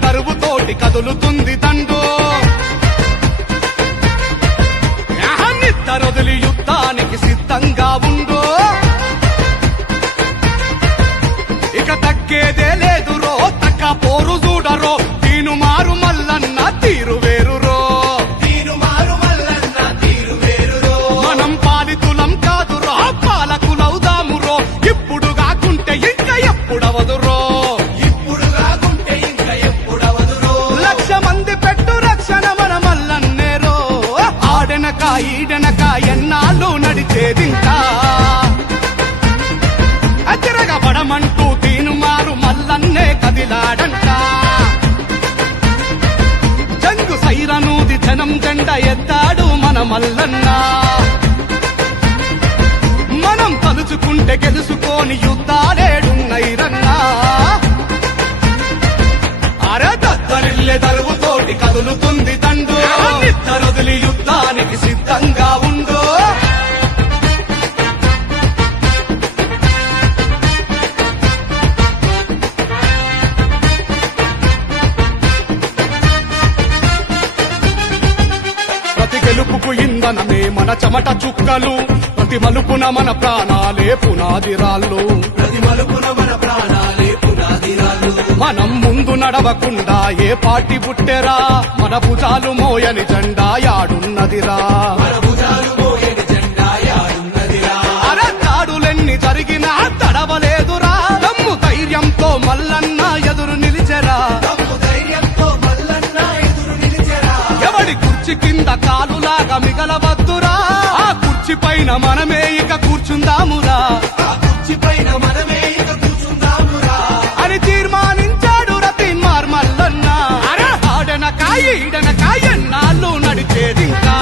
దరువుతోటి కదులుతుంది దండు నిద్దరొదిలి యుద్ధానికి సిద్ధంగా ఉండు ఇక తగ్గేదే లేదురో తక్క పోరు చూడరో తీను మారు మల్లన్న తీరు వేరురో మనం పాలితులం కాదురో పాలకులవుదామురో ఇప్పుడు కాకుంటే ఇంకా ఎప్పుడవదురో ఈడనక ఎన్నాళ్ళు నడిచేదింకా అతిరగబడమంటూ తీను మారు మల్లన్నే కదిలాడంట జంగు సైరనూది జనం జెండ ఎత్తాడు మన మల్లన్న మనం తలుచుకుంటే గెలుచుకోని యుద్ధాలేడున్నైరన్నా అరదద్దరిల్లె దరువుతోటి కదులుతుంది దండు నిద్దరొదిలి యుద్ధానికి సిద్ధంగా ఉండు ప్రతి గెలుపుకు ఇంధనమే మన చెమట చుక్కలు ప్రతి మలుపున మన ప్రాణాలే పునాదిరాళ్ళు మనం ముందు నడవకుండా ఏ పార్టీ పుట్టెరా మన భుజాలు మోయని జెండా యాడున్నదిరా అరదాడులెన్ని జరిగినా తడవలేదురా దమ్ము ధైర్యంతో మల్లన్న ఎదురు నిలిచెరా ఎవడి కుర్చీ కింద కాలులాగా మిగలవద్దురా ఆ కుర్చీ పైన మనమే ఇక కూర్చుందామురా అని తీర్మానించాడు రతీన్మార్ మల్లన్న ఈడనక ఎన్నాళ్ళు నడిచేదింకా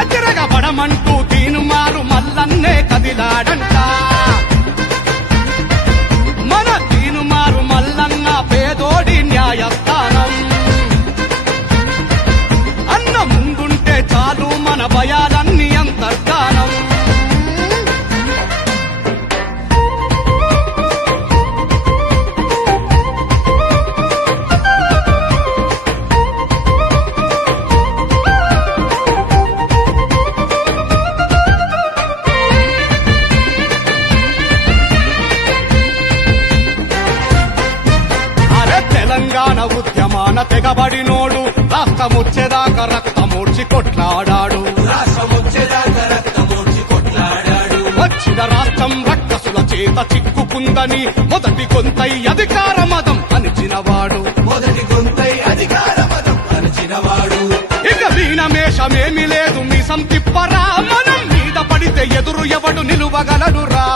అతిరగబడమంటూ తీను మారు మల్లన్నే కదిలాడంట మన తీను మారు మల్లన్న పేదోడి న్యాయస్థానం అన్న ముందుంటే చాలు మన భయాలన్నీ అంతర్ధానం తెలంగాణ ఉద్యమాన తెగబడినోడు రాష్ట్రముచ్చేదాకా రక్తమూడ్చి కొట్లాడాడు వచ్చిన రాష్ట్రం రక్కసుల చేత చిక్కుకుందని మొదటి గొంతై అధికార మదం అణిచినవాడు ఇక మీనమేషమేమి లేదు మీసం తిప్పరా మనం మీద పడితే ఎదురు ఎవడు నిలువగలడురా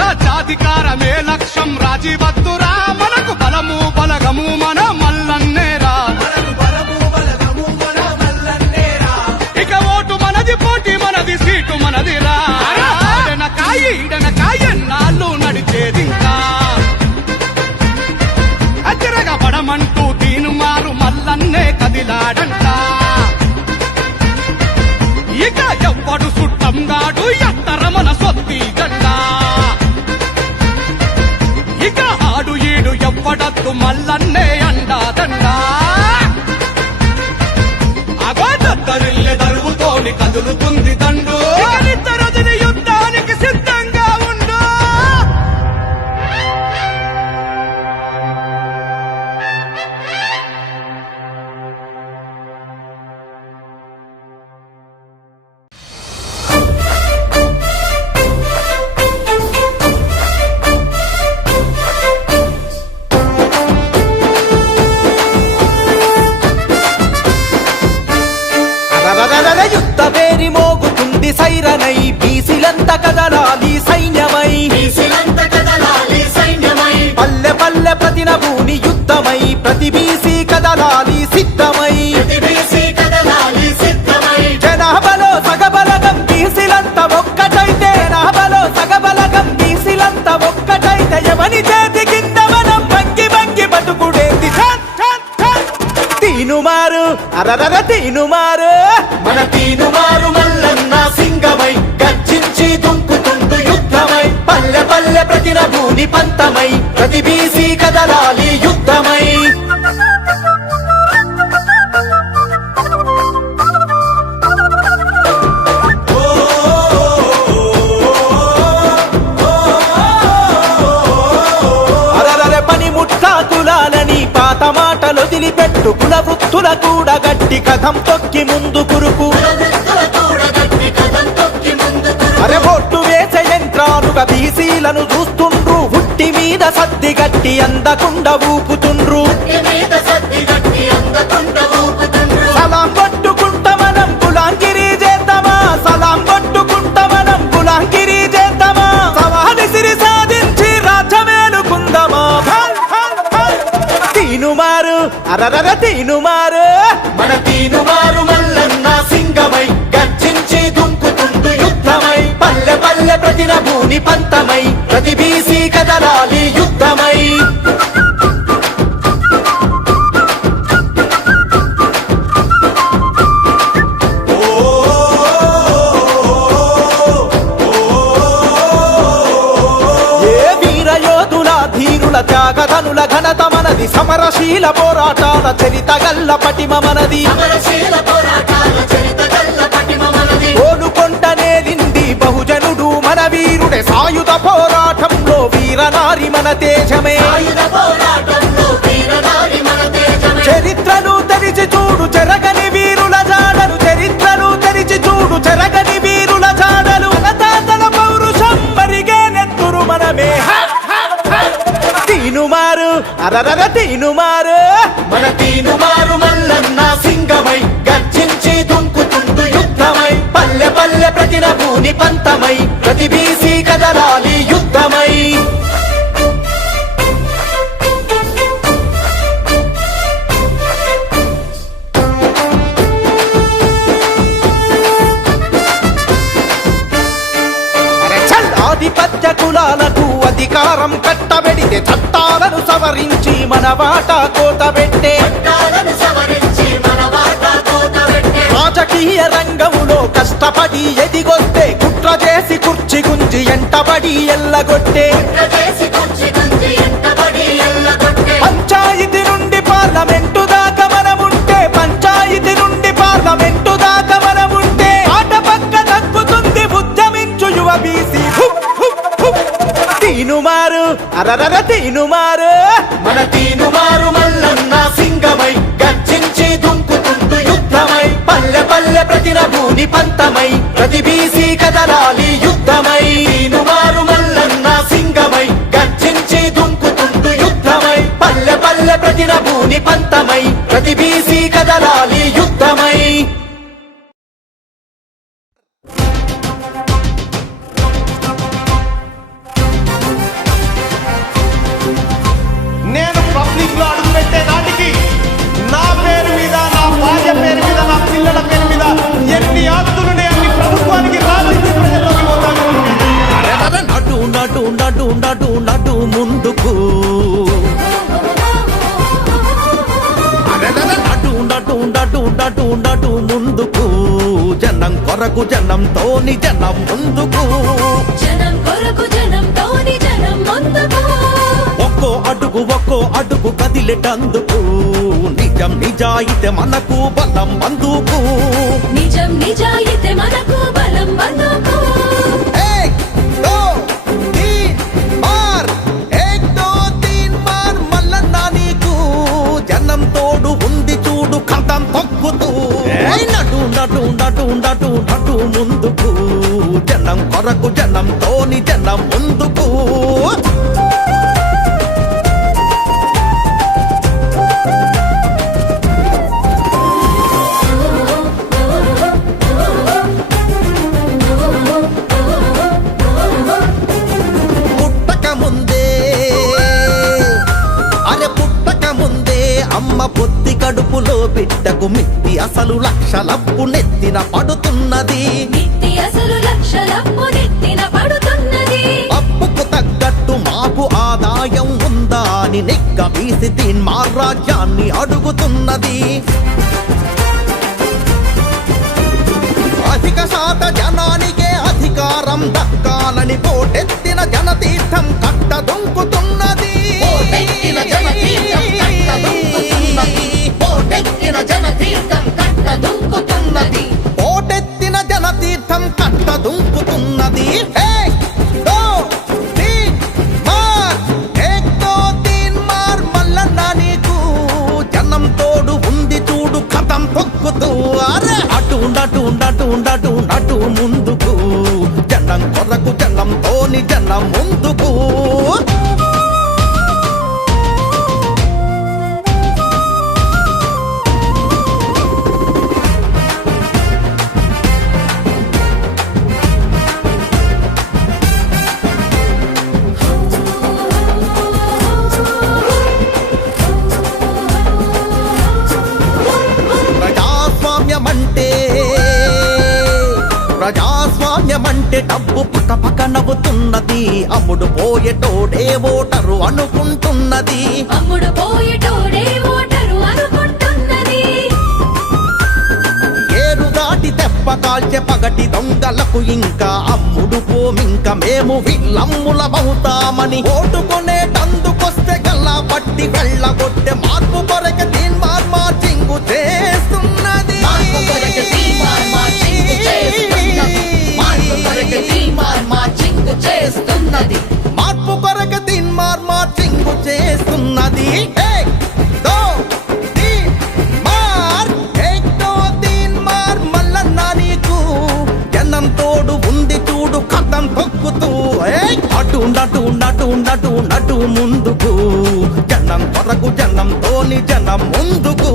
రాజ్యాధికారమే లక్ష్యం రాజీవద్దురా మనకు బలము బలగము మన మల్లన్నేరా ఇక ఓటు మనది పోటీ మనది సీటు మనదిరా ఈడనక ఎన్నాళ్ళు నడిచేదింకా అతిరగబడమంటూ తీను మారు మల్లన్నే కదిలాడంట ఇక ఎవ్వడు సుట్టంగాడు ఎత్తర మన సొత్తి జెండా ఇక ఆడు ఈడు ఎవ్వడద్దు మల్లన్నే అండాదండా అగోదరిల్లె దరువుతోని కదులుతుంది దండు నిద్దరొదిలి యుద్ధానికి సిద్ధంగా ఉండు యుద్ధ పేరి మోగుతుంది సైరనై బీసీలంత కదలాలి సైన్యమై పల్లె పల్లె ప్రతి నభూని యుద్ధమై ప్రతి బీసీ కదలాలి సిద్ధమై తీనుమారు అరరర తీనుమారు మన తీనుమారు మల్లన్న సింగమై గర్జించి దుంకుతుండు యుద్ధమై పల్లె పల్లె ప్రతిన భూని పంతమై ప్రతి బీసీ కదలాలి యుద్ధమై కులాలని పాత మాటలు వదిలిపెట్టు కుల వృత్తుల కూడా గట్టి కథం తొక్కి ముందు కురుకు అరే బొట్టు వేసే యంత్రాలుగా బీసీలను చూస్తుండ్రు హుట్టి మీద సద్ది గట్టి అందకుండా ఊపుతుండ్రు సలాం కొట్టుకుంటా మనం గులాంగిరి చేద్దామా సలాం కొట్టుకుంటా మనం గులాంగిరి చేద్దామా సవాలి సిరి సాధించి రాజ్యమేలుకుందామా తీనుమారు అరరర తీనుమారు మన తీనుమారు మల్లన్న సింగమై గర్జించి దుంకుతుండు యుద్ధమై పల్లె పల్లె ప్రతిన భూని పంతమై ప్రతి బీసీ కదలాలి యుద్ధమై త్యాగధనుల ఘనత మనది సమరశీల పోరాటాల చరిత గల్ల పటిమ మనది ఓలుకొండనేలింది బహుజనుడు మన వీరుడే సాయుధ పోరాటంలో వీరనారి మన తేజమే చరిత్రను తెరిచి చూడు చెరగని వీరుల జాడలు చరిత్రను తెరిచి చూడు చెరగని వీరుల జాడలు తాతల పౌరుషం మరిగే నెత్తురు మనమే తీనుమారు అరరర తీనుమారు మన తీనుమారు మల్లన్న సింగమై గర్జించి దుంకుతుండు యుద్ధమై పల్లె పల్లె ప్రతిన భూని పంతమై ప్రతి బీసీ కదలాలి యుద్ధమై ఆధిపత్య కులాలకు అధికారం కట్టబెడితే చట్టాలను సవరించి మన వాటా కోతబెట్టే రాజకీయ రంగంలో కష్టపడి ఎదిగొస్తే కుట్ర చేసి కుర్చీ గుంజి ఎంటబడి ఎల్లగొట్టే పంచాయతీ నుండి పార్లమెంటు దాకా మనముంటే పంచాయతీ నుండి పార్లమెంటు దాకా మనముంటే ఆట పక్క తగ్గుతుంది ఉద్యమించు యువ బీసీ తీనుమారు అరరర తీనుమారు మన తీనుమారు మల్లన్న సింగమై గర్జించి దుంకుతుండు యుద్ధమై పల్లె పల్లె ప్రతిన భూని పంతమై ప్రతి బీసీ కదలాలి యుద్ధమై తీనుమారు మల్లన్న సింగమై గర్జించి దుంకుతుండు యుద్ధమై పల్లె పల్లె ప్రతిన భూని పంతమై ప్రతి బీసీ కదలాలి యుద్ధమై నడు ముందుకు నడు ముందుకు జనం కొరకు జనంతోని జనం ముందుకు ఒక్కో అడుగు కదిలేటందుకు నిజం నిజాయితే మనకు బలం బందుకు తోడు ఉంది చూడు కథం తొక్కుతూ నడు ముందుకు జనం కొరకు జనంతోని జనం ముందుకు అమ్మ పొత్తి కడుపులో బిడ్డకు మిత్తి అసలు లక్షలప్పు నెత్తిన పడుతున్నది అప్పుకు తగ్గట్టు మాకు ఆదాయం ఉందా తెలంగాణ అని నిగ్గదీసి తీన్మార్ రాజ్యాన్ని అడుగుతున్నది. అధిక శాత జనానికే అధికారం దక్కాలని పోటెత్తిన జనతీర్థం కట్టదొంకుతున్నది. పోటెత్తిన జనతీర్థం కట్టదొంకుతున్నది. పోటెత్తిన జనతీర్థం కట్టదొంకుతున్నది. పోటెత్తిన జనతీర్థం కట్టదొంకుతున్నది. తోడు ఉంది చూడు కథం తొక్కుతూ అరే అటు ఉండటు ఉండటు ఉండటు నటు ముందుకు జనం కొరకు జనంతోని జనం ముందుకు. ప్రజాస్వామ్యమంటే డబ్బు పక్క నవ్వుతున్నది. అమ్ముడు పోయేటోడే ఓటరు అనుకుంటున్నది. అమ్ముడు పోయేటోడే ఓటరు అనుకుంటున్నది. ఏరు దాటి తెప్ప కాల్చే పగటి దొంగలకు ఇంకా అమ్ముడు పోమింక మేము విల్లమ్ములమవుతామని ఓటుకొనేటందుకొస్తే గల్లా పట్టి వెళ్ళగొట్టే మార్పు కొరకే తీన్మార్ మార్చింగు చేస్తున్నది. మార్పు కొరకే తీన్మార్ మార్చింగు చేస్తున్నది. మార్పు కొరకే తీన్మార్ మార్చింగు చేస్తున్నది. మార్పు కొరకే తీన్మార్ మార్చింగు చేస్తున్నది. ఏక్ దో తీన్ మార్ ఏక్ దో తీన్ మార్ మల్లన్న నీకు జనం తోడు ఉంది చూడు కథం తొక్కుతూ అటు ఉండటు ఉండటు ఉండటు నటు ముందుకు జనం కొరకు జనంతోని జనం ముందుకు.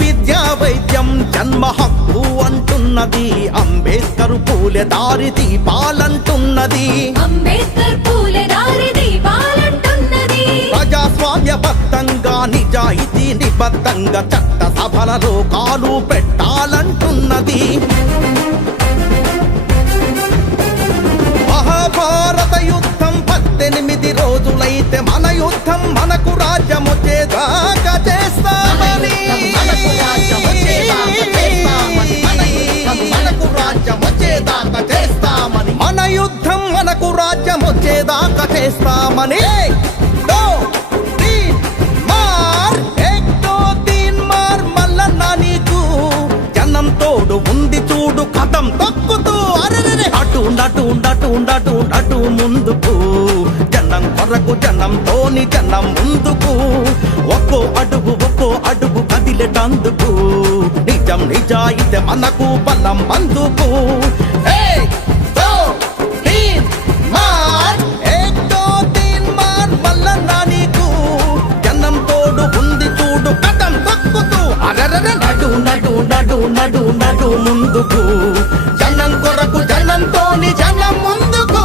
విద్యా వైద్యం జన్మ హక్కు అంటున్నది. అంబేద్కర్ పూలే దారి దీపాలంటున్నది. అంబేద్కర్ పూలే దారి దీపాలంటున్నది. ప్రజాస్వామ్యబద్ధంగా నిజాయితీ నిబద్ధంగా చట్ట సభలలో కాలు పెట్టాలంటున్నది. మహాభారత యుద్ధం 18 రోజులైతే మన యుద్ధం మనకు రాజ్యం వచ్చేదాకా చేస్తామని. మనకు రాజ్యం వచ్చేదాకా చేస్తామని. మనకు రాజ్యం వచ్చేదాకా చేస్తామని. మన యుద్ధం మనకు రాజ్యం వచ్చేదాకా చేస్తామని. దో తీన్ మార్ ఏక్ దో తీన్ మార్ మల్లన్న నీకు జనం తోడు ఉంది చూడు కథం తొక్కుతూ అరెరెరె అటు ఉండటు ఉండటు ఉండటు నటు ముందుకు జనం కొరకు జనంతోని జనం ముందుకు. ఒక్కో అడుగు కదిలేటందుకు నిజం నిజాయితీ మనకు బలం అందుకు. ఏక్ దో తీన్ మార్ ఏక్ దో తీన్ మార్ మల్లన్న నీకు జనం తోడు ఉంది చూడు కథం తొక్కుతూ అరెరెరె నడు నడు నడు నడు నడు ముందుకు జనం కొరకు జనంతోని జనం ముందుకు.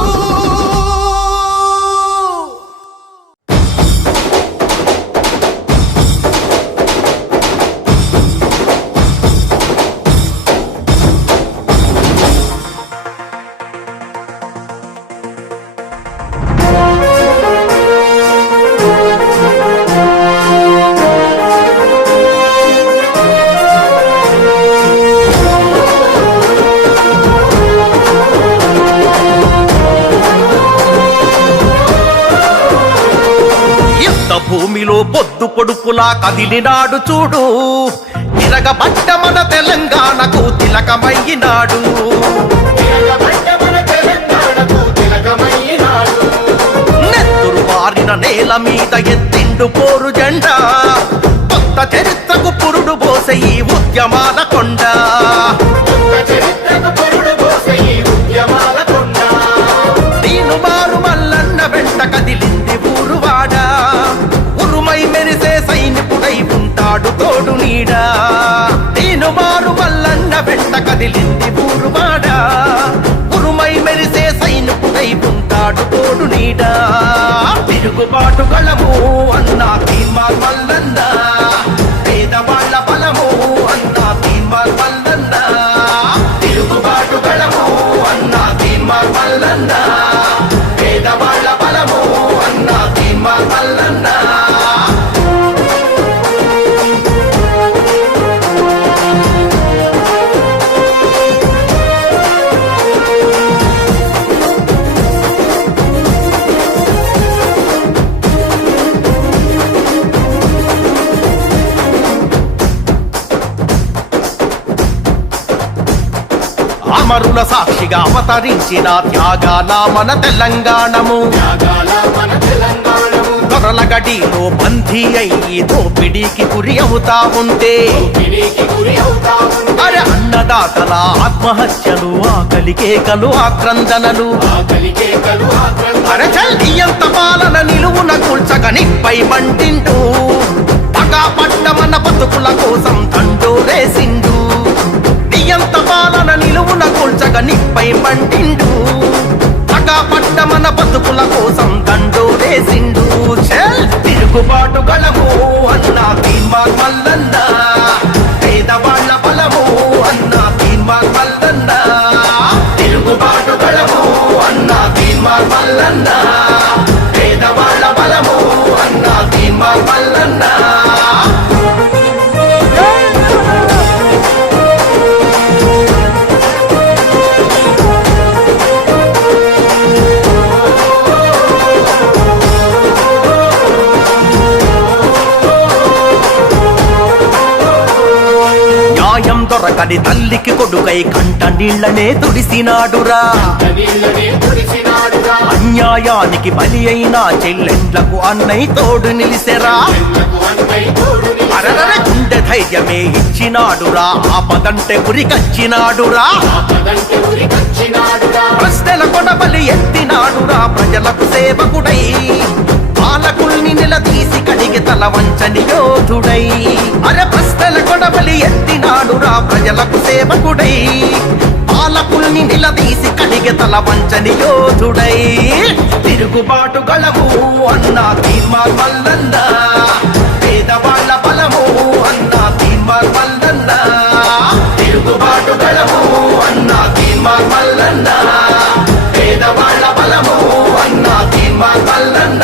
భూమిలో పొద్దు పొడుపులా కదిలినాడు చూడు. తిరగబట్ట మన తెలంగాణకు తిలకమయ్యినాడు. నెత్తురు వారిన నేల మీద ఎత్తిండు పోరు జెండా. కొత్త చరిత్రకు పురుడు పోసే ఈ ఉద్యమాల కొండ. దీను మారు మల్లన్న వెంట కదిలింది ఊరువాడా. ఉరుమై మెరిసే సైనికుడై ఉంటాడు తోడు నీడా. కదిలింది ఊరువాడ ఉరుమై మెరిసే సైనికుడై ఉంటాడు తోడు నీడా తిరుగుబాటు గళము అన్నా తీర్మార్ మల్లన్న పేదవాళ్ళ బలము అన్నా తీర్మార్ మల్లన్న తిరుగుబాటు గళము అన్నా తీర్మార్ మల్లన్న పేదవాళ్ళ బలము అన్నా తీర్మార్ మల్లన్న అమరుల సాక్షిగా అవతరించిన త్యాగాల మన తెలంగాణము దొరల గడిలో బందీ అయ్యి దోపిడీకి గురి అవుతా ఉంటే అరే అన్నదాతల ఆత్మహత్యలు ఆకలి కేకలు ఆక్రందనలు అరే చల్లియంత పాలన నిలువున కూల్చక నిప్పై మంటిండు పగా పడ్డ మన బతుకుల కోసం తండోరేసిండు నియంత పాలన నిలువున కూల్చక నిప్పై మంటిండు పగా పడ్డ మన బతుకుల కోసం తండోరేసిండు తిరుగుబాటు గళము అన్నా తీర్మార్ మల్లన్న పేదవాళ్ళ బలము అన్నా తీర్మార్ మల్లన్న తిరుగుబాటు గళము అన్నా తీర్మార్ మల్లన్న పేదవాళ్ళ బలము అన్నా తీర్మార్ మల్లన్న దొరకని తల్లికి కొడుకై కంట నీళ్లనే తుడిసినాడురా అన్యాయానికి బలి అయిన చెల్లెండ్లకు అన్నయ్య తోడు నిలిసెరా అరరర గుండె ధైర్యమే ఇచ్చినాడురా ఆపదంటే ఉరికచ్చినాడురా ప్రశ్నల కొనబలి ఎత్తినాడురా ప్రజలకు సేవకుడై పాలకుల్ని నిలదీసి కడిగి తల వంచని యోధుడై అరే ప్రశ్నల కొడబలి ఎత్తినాడురా ప్రజలకు సేవకుడై పాలకుల్ని నిలదీసి కడిగి తల వంచని యోధుడై తిరుగుబాటు గళము అన్నా తీర్మార్ మల్లన్న పేదవాళ్ళ బలము అన్నా తీర్మార్ మల్లన్న తిరుగుబాటు గళము అన్నా తీర్మార్ మల్లన్న పేదవాళ్ళ బలము అన్నా తీర్మార్ మల్లన్న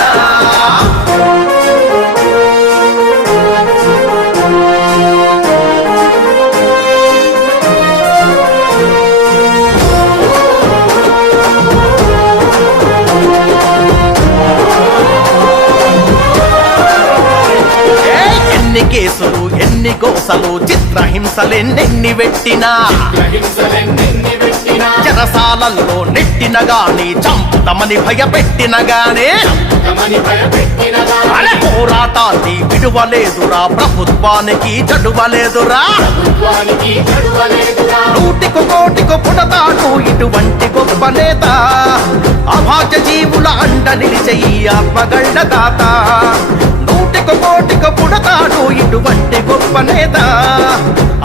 ఎన్ని కేసులు ఎన్ని గోసలు చిత్రహింసలెన్నెన్ని పెట్టినా చెరసాలల్లో నెట్టిన గాని చంపుతమని భయపెట్టిన గానే అరే పోరాటాన్ని విడువలేదురా ప్రభుత్వానికి చడువలేదురా నూటికి కోటికి పుడతాడు ఇటువంటి గొప్ప నేత అభాగ్య జీవుల అండ నిలిచే ఈ ఆత్మగళ్ళ దాత నూటికి కోటికి పుడతాడు ఇటువంటి గొప్ప నేత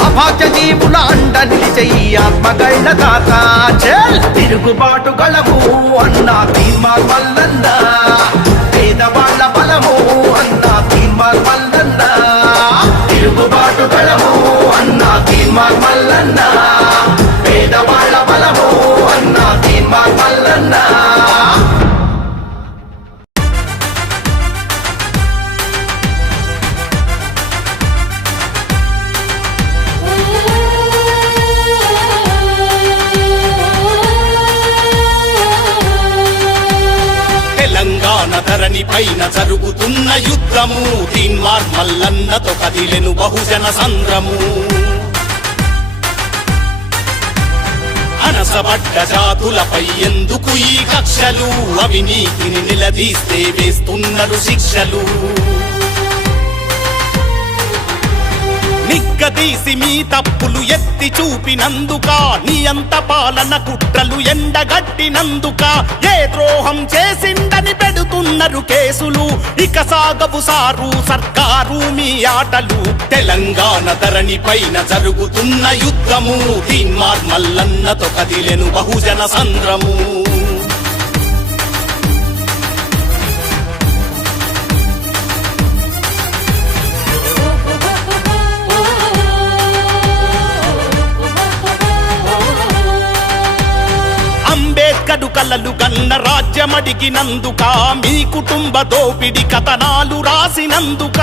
అభాగ్య జీవుల అండ నిలిచే ఈ ఆత్మగళ్ళ దాత తిరుగుబాటు గళము అన్నా తీర్మార్ మల్లన్న పేదవాళ్ళ బలము అన్నా తీర్మార్ మల్లన్న తిరుగుబాటు గళము అన్నా తీర్మార్ మల్లన్న పేదవాళ్ళ బలము అన్నా తీర్మార్ మల్లన్న ధరణి పైన జరుగుతున్న యుద్ధము తీన్మార్ మల్లన్నతో కదిలెను బహుజన సంద్రము అనసబడ్డ జాతులపై ఎందుకు ఈ కక్షలు అవినీతిని నిలదీస్తే వేస్తున్నారు శిక్షలు నిగ్గదీసి మీ తప్పులు ఎత్తి చూపినందుక నీ అంత పాలన కుట్రలు ఎండగట్టినందుక ఏ ద్రోహం చేసిందని పెడుతున్నారు కేసులు ఇక సాగవు సారు సర్కారు మీ ఆటలు తెలంగాణ ధరణి పైన జరుగుతున్న యుద్ధము తీన్మార్ మల్లన్నతో కదిలెను బహుజన సంద్రము అంబేద్కరు కలలు గన్న రాజ్యమడిగినందుక మీ కుటుంబ దోపిడి కథనాలు రాసినందుక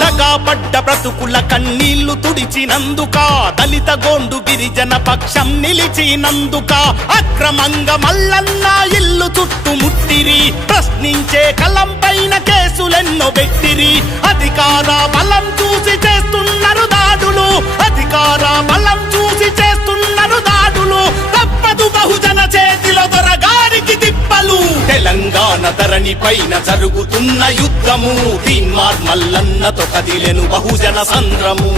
దగాపడ్డ బ్రతుకుల కన్నీళ్లు తుడిచినందుక దళిత గోండు గిరిజన పక్షం నిలిచినందుక అక్రమంగా మల్లన్న ఇల్లు చుట్టుముట్టిరి ప్రశ్నించే కలం పైన కేసులెన్నో పెట్టిరి అధికార బలం చూసి చేస్తున్నారు దాడులు అధికార బలం చూసి చేస్తున్నారు దాడులు తప్పదు బహుజన చేతిలో దొరగారికి తిప్పలు తెలంగాణ ధరణి పైన జరుగుతున్న యుద్ధము తీన్మార్ మల్లన్నతో కదిలెను బహుజన సంద్రము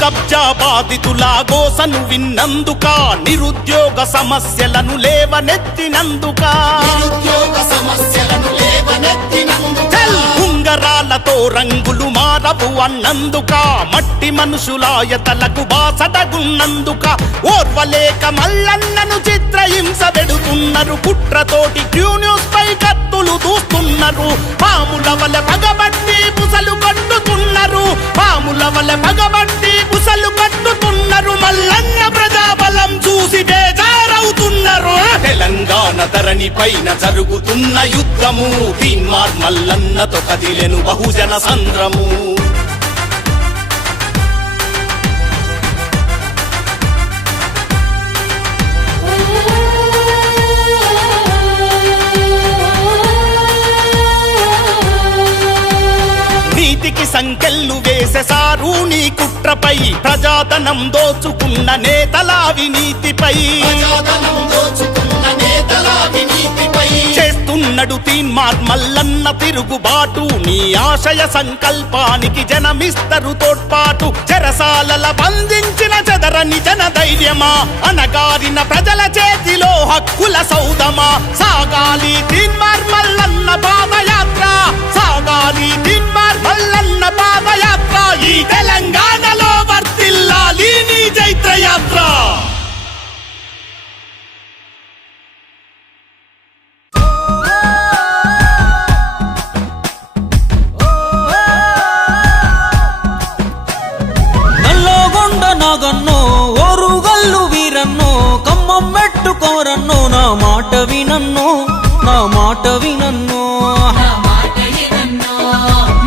కబ్జా బాధితుల గోసను విన్నందుక నిరుద్యోగ సమస్యలను లేవనెత్తినందుక ఉంగరాలతో రంగులు మారవు అన్నందుక మట్టి మనుషులాయతలకు బాసటగున్నందుక ఓర్వలేక మల్లన్నను చిత్రహింస పెడుతున్నారు కుట్రతోటి క్యూ న్యూస్ పై కత్తులు దూస్తున్నారు పాముల వల్ల పగబట్టి బుసలు కట్టుతున్నారు పాముల వల్ల పగబట్టి బుసలు కట్టుతున్నారు మల్లన్న ప్రజాబలం చూసి బేజారవుతున్నారు తెలంగాణ ధరణి పైన జరుగుతున్న యుద్ధము తీన్మార్ మల్లన్నతో కదిలెను బహుజన సంద్రము నీతికి సంకెళ్ళు వేసేసారు నీ కుట్రపై ప్రజాధనం దోచుకున్న నేతల అవినీతిపై చేస్తున్నడు తీన్మార్ మల్లన్న తిరుగుబాటు నీ ఆశయ సంకల్పానికి జనమిస్తరు తోడ్పాటు చెరసాలల బంధించిన చెదరని జన ధైర్యమా అనగారిన ప్రజల చేతిలో హక్కుల సౌదమా సాగాలి తీన్మార్ మల్లన్న పాదయాత్ర సాగాలి తీన్మార్ మల్లన్న పాదయాత్ర ఈ తెలంగాణలో వర్ధిల్లాలి నీ జైత్రయాత్ర నాగన్నో ఓరుగల్లు వీరన్నో కమ్మం పెట్టుకోరన్నో నా మాట వినన్నో నా మాట వినన్నో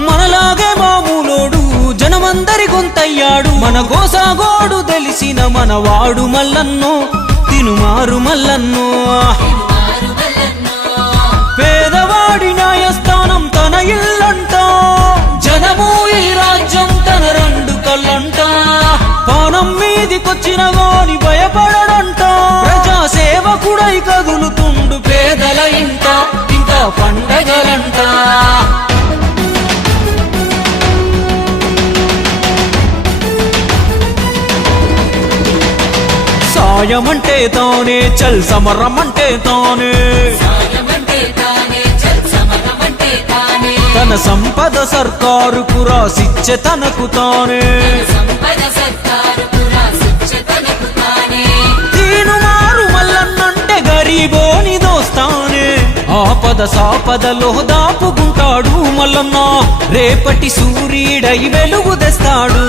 మనలాగే మామూలోడు జనమందరి గొంతయ్యాడు మన గోసాగోడు తెలిసిన మనవాడు మల్లన్నో తినుమారు మల్లన్నో పేదవాడి న్యాయస్థానం తన ఇల్లంట జనము ఈ రాజ్యం తన రెండు కళ్ళంట పానం మీదికొచ్చిన గాని భయపడడంట ప్రజా సేవకుడై కదులుతుండు పేదల ఇంట ఇంకా పండగలంట సాయమంటే తానే చల్ సమరమంటే తానే తన సంపద సర్కారుకు రాసిచ్చే తనకు తానే తీనుమారు మల్లన్నంటే గరీబోని దోస్తానే ఆపద సాపదలో దాపుకుంటాడు మల్లన్న రేపటి సూర్యుడై వెలుగు తెస్తాడు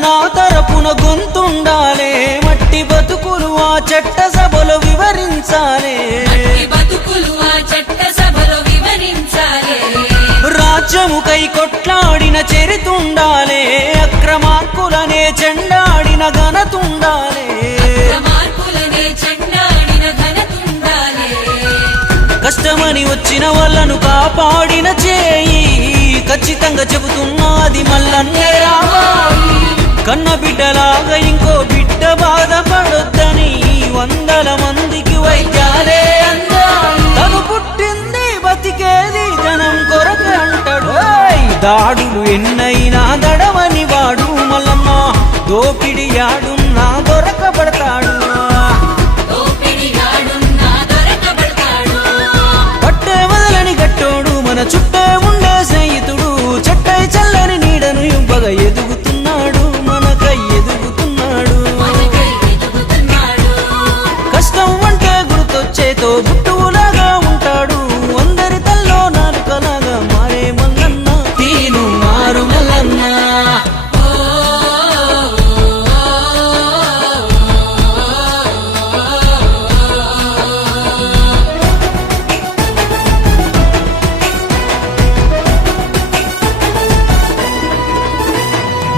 నా తరపున గొంతుండా చట్ట సభలో వివరించాలే ఈ బతుకులు ఆ చట్ట సభలో వివరించాలి రాజ్యముకై కొట్లాడిన చరితుండాలే అక్రమార్కులనే చెండాడిన ఘనతుండాలే మార్పులనే చెండాడిన ఘనతుండాలి కష్టమని వచ్చిన వాళ్ళను కాపాడిన చేయి ఖచ్చితంగా చెబుతున్నది మల్లన్నే రామాయి కన్న బిడ్డలాగా ఇంకో బిడ్డ బాధపడొద్దని వందల మందికి వైద్యాలే అందాయి తను పుట్టింది బతికేది జనం కొరకు అంటాడు దాడులు ఎన్నైనా దడవని వాడు మల్లన్న దోపిడి యాడున్నా దొరకబడతాడు దోపిడిగాడున్నా దొరకబడతాడు పట్టే వదలని గట్టోడు మన చుట్టే ఉండే స్నేహితుడు చెట్టై చల్లని నీడను ఇవ్వగా ఎదుగుతున్నాడు మనకై ఎదుగుతున్నాడు మనకై వెతుకుతున్నాడు కష్టం అంటే గుర్తొచ్చేతో బుట్టులాగా ఉంటాడు అందరి తల్లో నాలుకలాగా మారే మల్లన్న తీను మారు మల్లన్న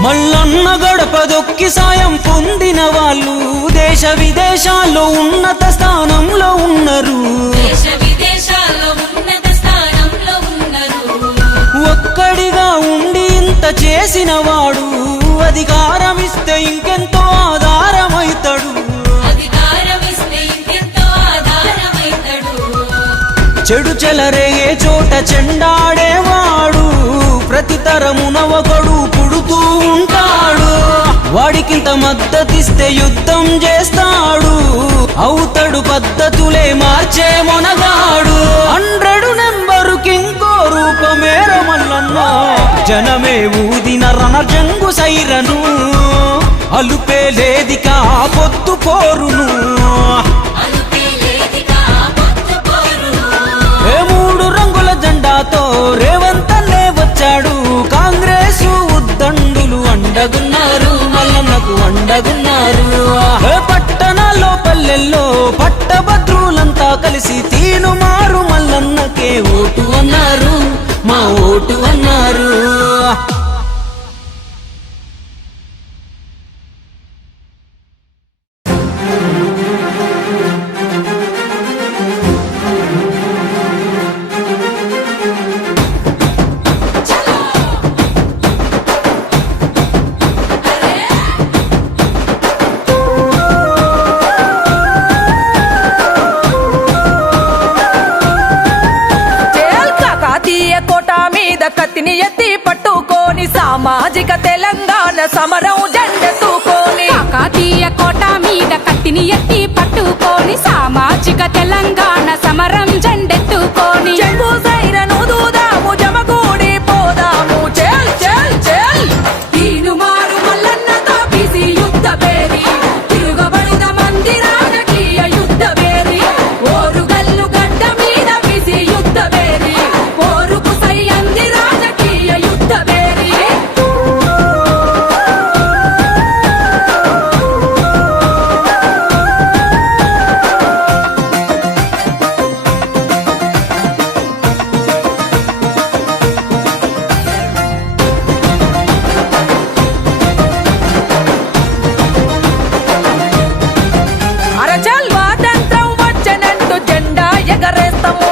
మల్లన్న గడప దొక్కి సాయం పొందిన వాళ్ళు దేశ విదేశాల్లో ఉన్నత స్థానంలో ఉన్నారు దేశ విదేశాల్లో ఉన్నత స్థానంలో ఉన్నారు ఒక్కడిగా ఉండి ఇంత చేసిన వాడు అధికారం ఇస్తే ఇంకెంతో ఆధారమైతాడు అధికారం ఇస్తే ఇంకెంతో ఆధారమైతాడు చెడు చెలరేగే చోట చెండాడేవాడు ప్రతి తరమున ఒకడు పుడుతూ ఉంటాడు వాడికింత మద్దతిస్తే యుద్ధం చేస్తాడు అవుతాడు పద్ధతులే మార్చే మొనగాడు 100 నెంబరుకింకో రూపమేర మల్లన్న జనమే ఊదిన రణజంగు సైరను అలుపే లేదికా పొత్తు పోరును అలుపే లేదిగా పొత్తు పోరును ఏ 3 రంగుల జెండాతో రేవంతన్నే వచ్చాడు కాంగ్రెస్ ఉద్దండులు అండగున్నారు మల్లన్నకు అండగున్నారు ఏ పట్టణాల్లో పల్లెల్లో పట్టభద్రులంతా కలిసి తీను మారు మల్లన్నకే ఓటు అన్నారు మా ఓటు అన్నారు కాకతీయ కోట మీద కత్తిని ఎత్తి పట్టుకొని సామాజిక తెలంగాణ సమరం జెండెత్తుకొని కాకతీయ కోట మీద కత్తిని ఎత్తి పట్టుకొని సామాజిక తెలంగాణ సమరం జెండెత్తుకొని చెంగు సైరను దూదాము జమగూడి పోదాము చెల్ చెల్ చెల్ తీను మారు మల్లన్నతో బిసి యుద్ధ పేరి తిరుగబడిన మంది రాజకీయ యుద్ధ పేరి ఓరుగల్లు గడ్డ మీద బిసి యుద్ధ పేరి పోరుకు సై అంది రాజకీయ యుద్ధ పేరి అరచల్ స్వాతంత్రం వచ్చనంటూ జెండా ఎగరేస్తాము